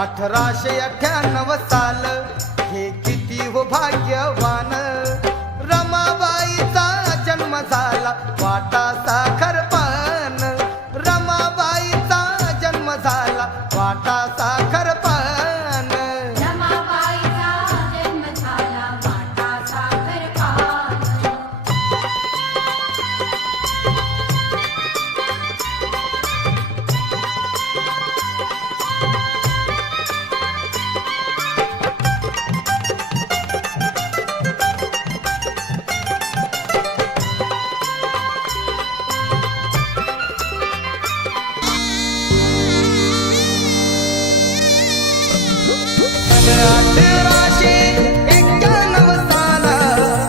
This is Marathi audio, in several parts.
1898 साल हे किती हो भाग्यवान. रमाबाईचा जन्म झाला वाटा साखर पान. रमाबाईचा जन्म झाला वाटा साखर पान. रमाबाईचा जन्म झाला वाटा साखर पान.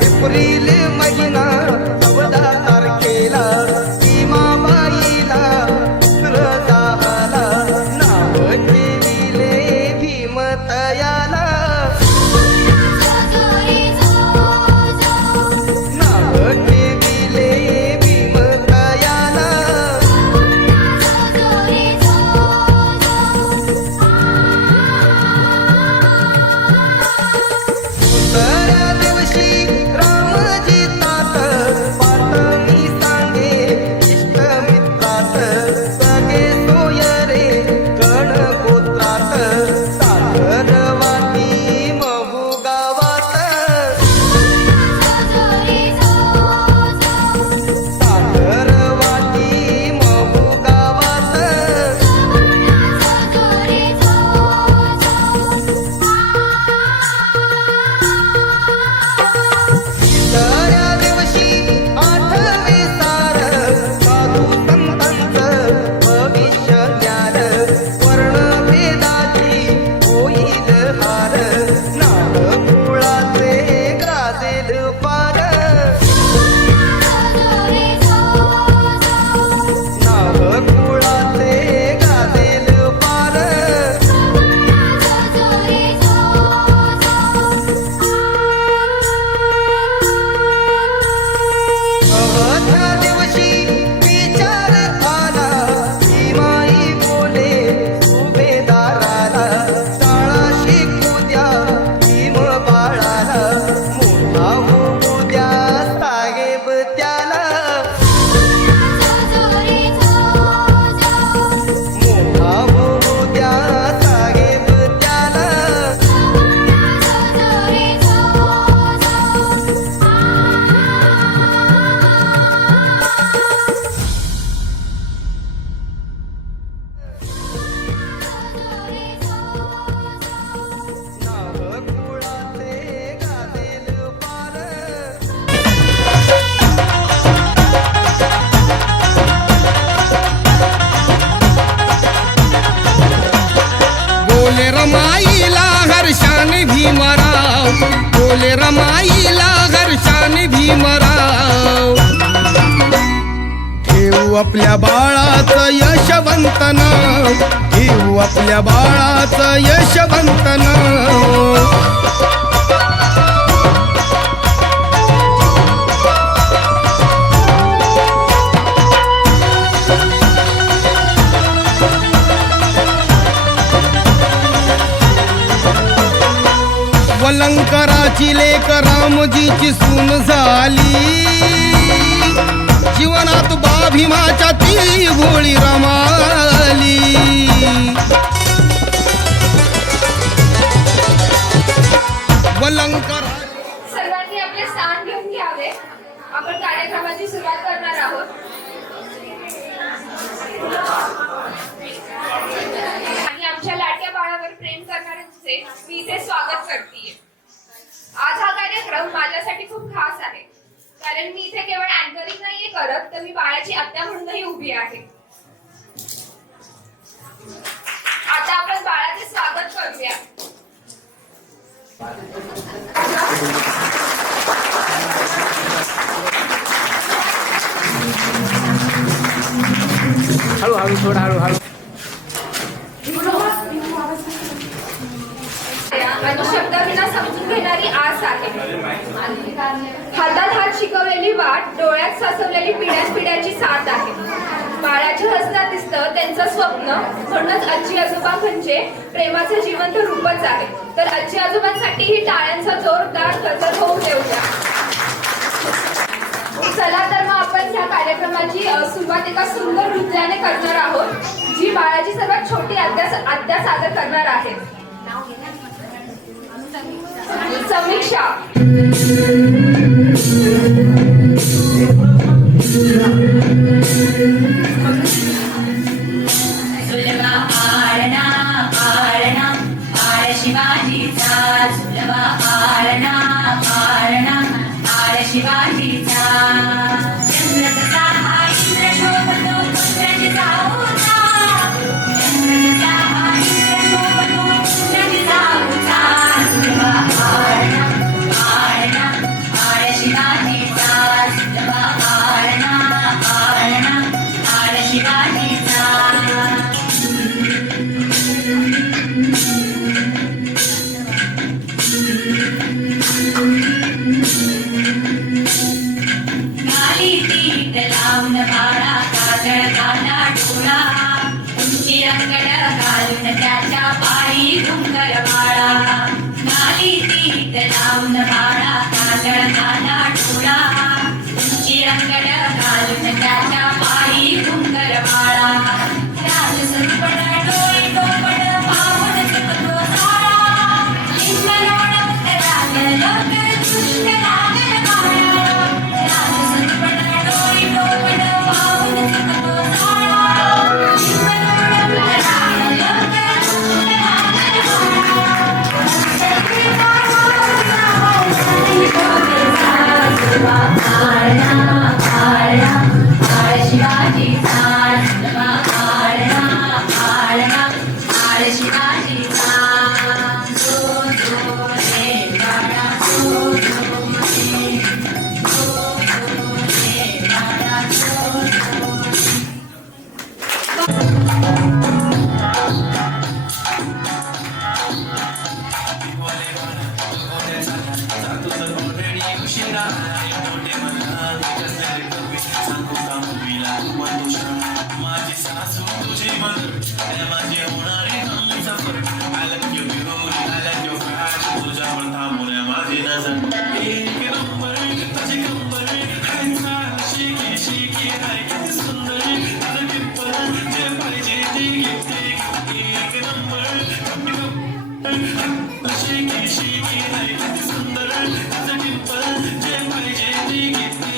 एप्रिल महिना 14 तारखेला भीमाबाईला पुत्र झाला. नाव ठेविले भीमतयाला. नाव ठेविले भीमतयाला. दुसऱ्या दिवशी रामजी तात बातमी सांगे इष्टमित्रात. सगळे सोयरे गण गोत्रात सागरवाटी महू गावात. सागरवाटी महू गावात. दुसऱ्या दिवशी 8वे सार साधू संतांचं भविष्य ज्ञान. वर्णभेदाची होईल हार. नाव कुळाचे गाजेल पार. नाव कुळाचे गाजेल पार. अवघ्या दिवशी विचार आला भीमाई बोले सुभेदाराला. शाळा शिकू द्या भीम बाळाला. मोठा होऊ द्या साहेब त्याला. मोठा होऊ द्या साहेब त्याला. नाव कुळाचे गाजेल पार. बोले रमाईला हर्षाने भीमराव. बोले रमाईला हर्षाने भीमराव. ठेवू आपल्या बाळाचं यशवंत नाव. ठेवू आपल्या बाळाचं यशवंत नाव. वलंकराची लेक रामजीची सून झाली. जीवनात बा भीमाच्या ती गोळी रमाली. वलंकर सर्वांनी आपले स्थान घेऊन घ्यावे. आपण कार्यक्रमाची सुरुवात करणार आहोत. आणि आमच्या लाडक्या बाळावर प्रेम करणाऱ्यांचे मी इथे स्वागत करते. आज हा कार्यक्रम माझ्यासाठी खूप खास आहे, कारण मी इथे केवळ अँकरिंग नाहीये करत, तर मी बाळाची आत्या म्हणूनही उभी आहे. आता आपण बाळाचे स्वागत करूया. हळूहळू थोडं हळूहळू. आणि शब्दाविना समजून घेणारी आस आहे. हातात हात शिकवलेली वाट, डोळ्यात साचवलेली पिढ्याच पिढ्याची साथ आहे. बाळाच्या हसण्यात दिसतं त्यांचं स्वप्न. म्हणूनच आजी आजोबा म्हणजे प्रेमाचं जिवंत रूपच आहे. तर आजी आजोबांसाठी ही टाळ्यांचा जोरदार गजर होऊ देऊया. चला तर मग आपण ह्या कार्यक्रमाची सुरुवात एका सुंदर नृत्याने करणार आहोत, जी बाळाची सर्वात छोटी आद्या सादर करणार आहे. समीक्षा. सुलभा आळणा आळणा आळ शिवाजीचा, सुलभा आळणा आळणा आळ शिवाजीचा. चंद्र कसा हा इंद्र शोभतो पुत्राची जाऊचा, चंद्र कसा हा इंद्र शोभतो पुत्राची जाऊचा. सुलभा आळणा आळणा आळ शिवाजीचा, सुलभा आळणा आळणा आळ शिवाजीचा. गाली पीठ लावून बाळा काजळ काला डोळा, उंची रंगड घालून त्याच्या पायी घुंगर बाळा. गाली पीठ लावून बाळा काजळ काला डोळा, उंची रंगड घालून त्याच्या पायी घुंगर बाळा. राजसंपण डोळे टोपण पाहून चुकतो साळा, लिंगलोड लागलं कर दुष्ट लागल काळा. राजसंपण डोळे टोपण पाहून चुकतो साळा, लिंगलोड लागलं कर दुष्ट लागल काळा. आळणा आळणा आळ शिवाजीचा, सुलभा आळणा आळणा आळ शिवाजीचा. जो जो रे बाळा जो जो रे, जो जो रे बाळा जो जो रे. माझी सासू तुझी मदर माझे होणारे सफर. I like your beauty, I like your fashion. तुझ्यावर थांबून माझी नजर. एक नंबर तुझी कंबर, हायचा शिकी शिकी हाय किती सुंदर. तुझं टिप्पल जे पाहिजे ते घेते. एक नंबर शिकी शिकी हाय किती सुंदर. तुझं टिप्पल जे पाहिजे ते घेते.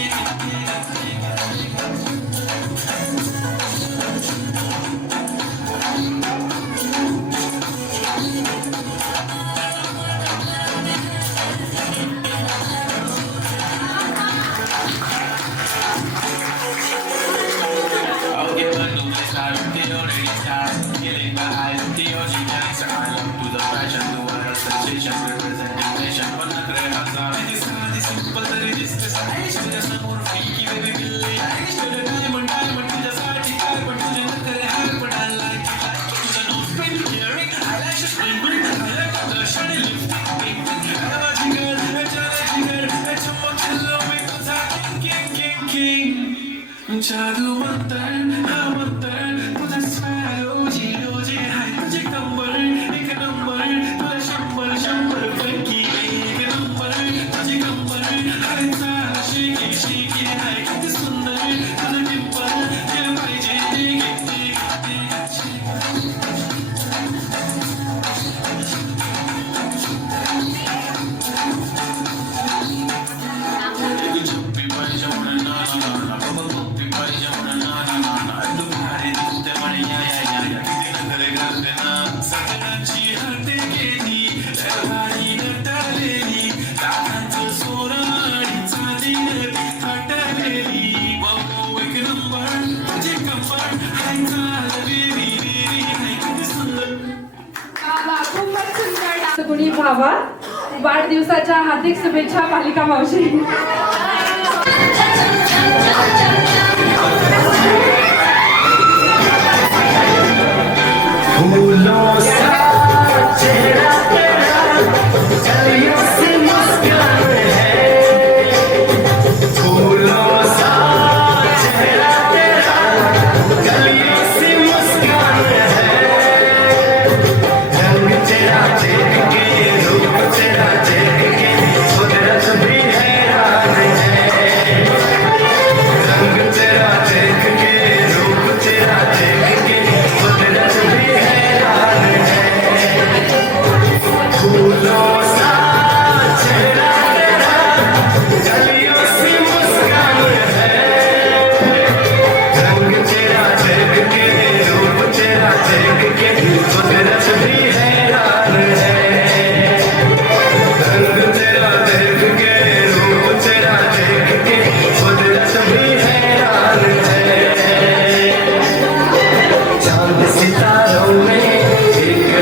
I'll give a new style, they already start. Killing my eyes, the ocean giants. I love to the fashion, the world sensation, representing nation. पण नखरे हजार, ते साधी simple तरी दिसते stylish. तुझ्यासमोर freaky baby बिल्ली. तुझं diamond तुझ्यासाठी काय, पण तुझे नखरे हार, पण I like it. तुझं nose pin, earring, eyelashes, ring, I like the shiny lipstick, pink. माझी girl, माझी girl, चमक hello मी तुझा king. जादू मंतर हा मंतर तुझा स्माइल ओजी ओजी हाय तुझी कंबर एक नंबर तुला शंभर पैकी एक नंबर तुझी कंबर हाय चाल शिकी शिकी हाय किती सुंदर तुझं टिप्पल जे पाहिजे ते घेते. झोपी पाहिजे म्हणून ना झोपी पाहिजे म्हणून ना तू भारी दिसते म्हणे या किती नखरे घालते ना. सगळ्यांची हाते गेली भारी नटलेली, लाखांचं सोनं आणि चांदी थाटलेली. एक नंबर तुझी कंबर हाय चाल बेबी हाय किती सुंदर. बाबा खूपच सुंदर. गुणी भावा, वाढदिवसाच्या हार्दिक शुभेच्छा मालिका मावशी. फूलों सा चेहरा तेरा, कलियों से मुस्कान है. फूलों सा चेहरा तेरा,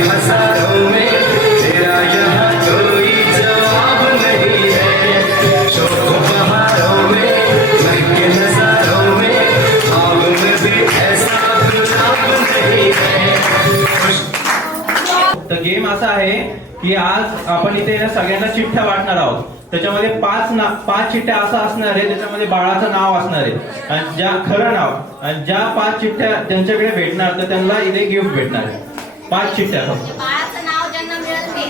हजारों में तेरा यहाँ कोई जवाब नहीं है। शोक बहारों में महके नजारों में ख्वाब में भी ऐसा गुलाब नहीं है। तर गेम असा आहे की आज आपण इथे ना सगळ्यांना चिठ्ठ्या वाटणार आहोत. त्याच्यामध्ये पाच चिठ्ठ्या असं असणार आहे, त्याच्यामध्ये बाळाचं नाव असणार आहे आणि ज्या खरं नाव आणि ज्या 5 चिठ्ठ्या ज्यांच्याकडे भेटणार तर त्यांना इथे गिफ्ट भेटणार आहे. 5 चिठ्ठ्या फक्त. बाळाचं नाव ज्यांना मिळेल ते.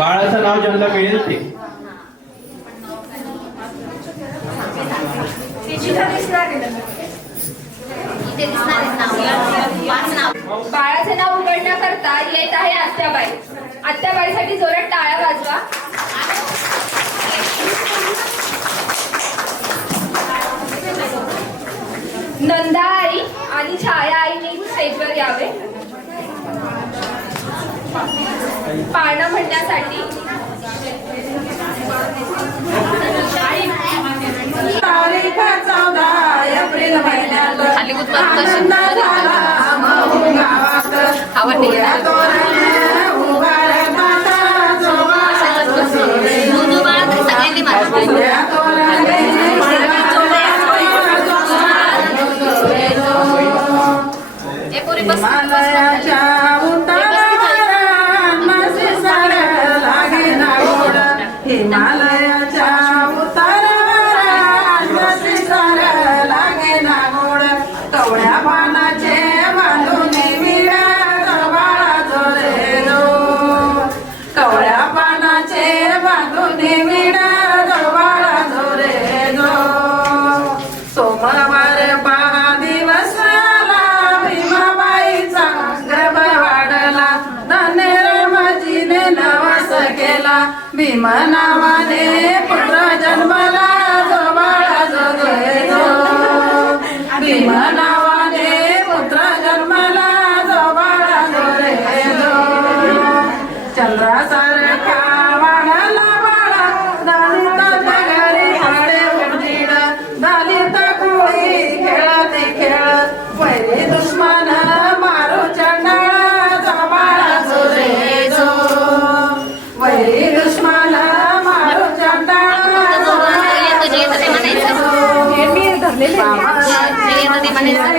बाळाचं नाव ज्यांना मिळेल ते. इथे दिसणार आहेत नाव. 5 नाव. बाळाचे नाव उघडण्याकरता येत आहे आत्याबाई. आत्याबाईसाठी जोरात टाळ्या वाजवा. नंदा आई आणि छाया आईने स्टेजवर यावे. पाळणं म्हणण्यासाठी तारीख 14 एप्रिल महिन्यात आनंद झाला महू गावात. पोळ्या तोरणे उभारतात जोबाळा जोरे. पोळ्या तोरणे हिमालयाच्या उतारावर अन्नाची साड लागे ना गोड. हिमालयाच्या उतारावर अन्नाची साड लागे ना गोड. कवड्या पानाचे बांधून विडा जोबाळा जोरे जो. कवड्या पानाचे बांधून विडा जोबाळा जोरे जो. सोमवार पहा दिवस आला भीमाबाईचा गर्भ वाढला. धनेर माझीने नवस केला भीम नावाने पुत्र जन्मला जोबाळा जोगे जो. भीम नावाने पुत्र जन्मला जोबाळा जोरे जो. चंद्रासारखा वाढला बाळा दलिताच्या घरी आडे उडीड. दलित कोळी खेळते खेळ वैरी दुश्मन मारू चंडाळा जोबाळा जोरे जो. वैरी दुश्मन मारू चंडाळा जोबाळा जोरे जो.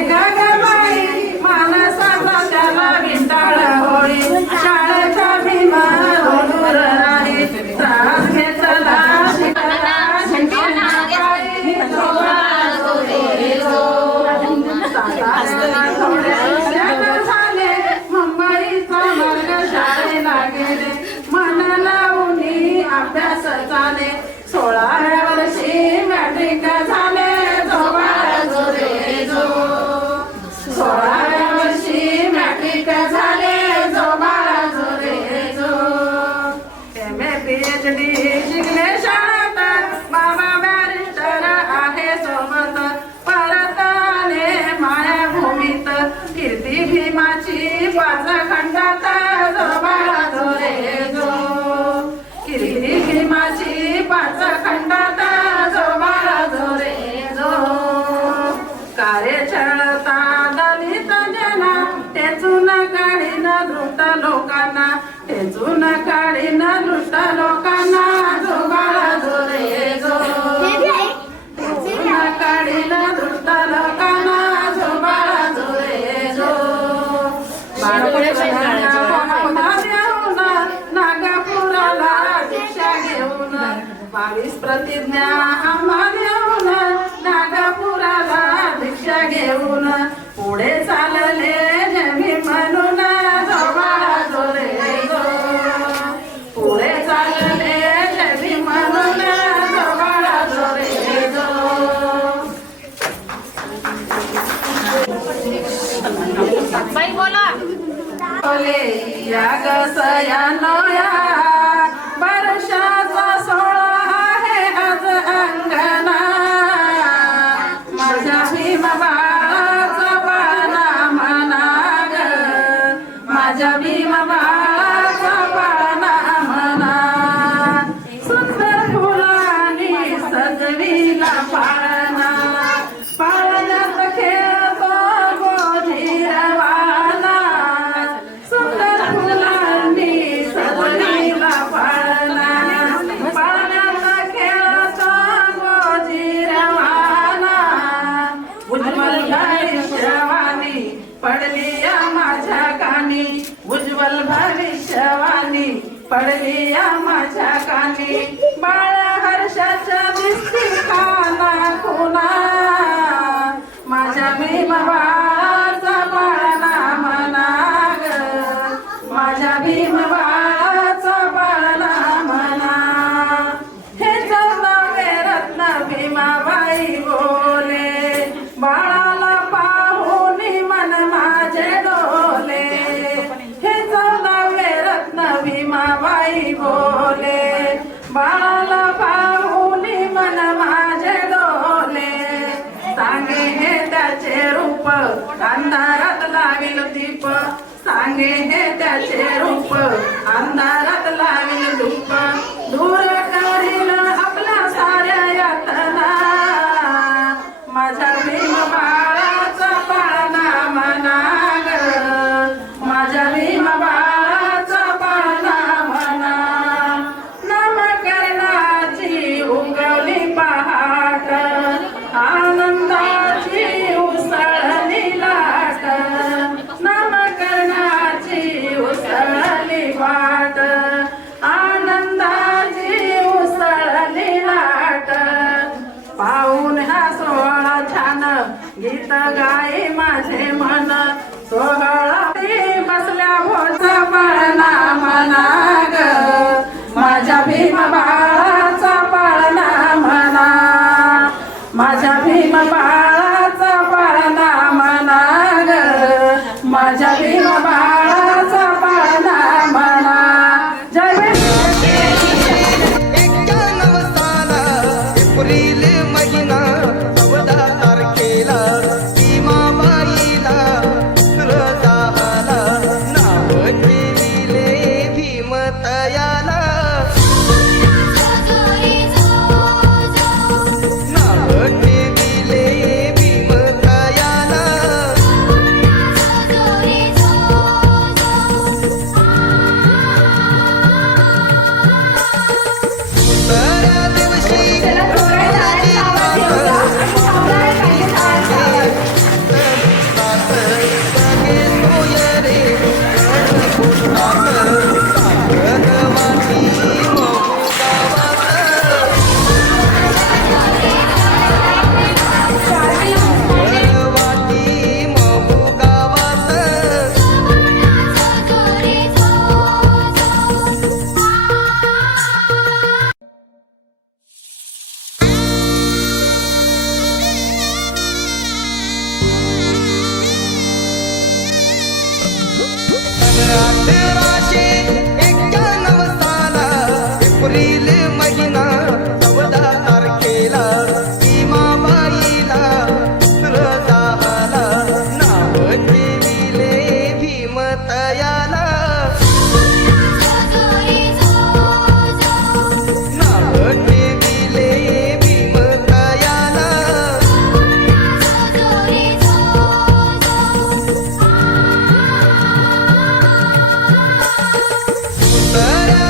गगबाई मानसाचा त्याला विंटाळ होळी. शाळेच्या भीमा होणार नाही त्रास घेतला शिकला शिकला बाई जोबाळा जोरे जो. साताऱ्याला थोडे शिक्षण झाले मुंबईचा मार्ग शाळेला गेले. मन लावून अभ्यास झाले 16व्या वर्षी मॅट्रिक झाले जोबाळा जोरे जो. 16व्या वर्षी मॅट्रिक झाले जोबाळा जोरे जो. MA PhD शिकले शाळेत बाबा बॅरिस्टर आहे सोबत. परत आले मायाभूमीत कीर्ती भीमाची 5 खंडात जोबाळा जोरे जो. कीर्ती भीमाची 5 खंडात जोबाळा जोरे जो. कार्यक्षमता दलित जना टेचून काढीन दृष्ट लोकांना. टेचून काढीन दृष्ट लोकांना जोबाळा जोरे जो. टेचून काढीन दृष्ट लोकांना जोबाळा जोरे जो. नागपुराला दीक्षा घेऊन 22 प्रतिज्ञा आम्हा घेऊन नागपुराला दीक्षा घेऊन पुढे चालले जमी म्हणून जोबाळा जोरे जो. पुढे चालले जमी म्हणून जोबाळा जोरे जो. बाई बोला. या गसया नोया वर्षाचा 16 आहे आज अंगणा. माझ्या भीम बाळाचा पाळणा म्हणा ग. माझ्या भीम बाळाचा पाळणा म्हणा. सुंदर फुलांनी सजविला पाळणा. पाळण्यात खेळतो गोधीरवाना. सुंदर फुलांनी पडली या माझ्या कानी बाळ हर्षाच्या दिसती खाना खुना माझ्या भीम बाळाचा बाळा म्हणा ग माझ्या भीम बाळाचा बाळा म्हणा हे चौदावे रत्न भीमाबाई बोले बाळाला पाहून मन माझे डोले हे चौदावे रत्न भीमाबाई बोले बाळाला पाहून मन माझे डोले सांगे हे त्याचे रूप अंधारात लागेल दीप सांगे हे त्याचे रूप अंधारात लागेल धूप दूर करील आपल्या साऱ्या यातना माझ्या भीम बाळाचा पाळणा म्हणा ग माझ्या भीम बाळाचा पाळणा म्हणा नामकरणाची उगवली पहाट आनंदाची उसळली लाट नामकरणाची उसळली वाट आनंदाची उसळली लाट पाहून हा सोहळा छान गीत गाई माझे मन सोहळा बसल्या भोचा पाळणा म्हणा ग माझ्या भीम बाळाचा पाळणा म्हणा माझ्या भीम बाळाचा पाळणा म्हणा ग माझ्या भीम बाळाचा पाळणा म्हणा जय भीम 91 साला एप्रिल महिना 14 तारखेला भीमाबाईला सुरजाला नाव ठेविले भीमतयाला नाव ठेविले भीमतयाला दुसऱ्या दिवशी त्याला थोड्या शाळेत नावात ठेवला आणि सौंदर्य काही शाळेत सगे सोयरे गणगोठात वाटी महू गावात अठराशे 91 साला एप्रिल महिना 14 तारखेला भीमाबाईला सुरजाला नाव ठेविले भीमतयाला नाव ठेविले भीमतयाला दुसऱ्या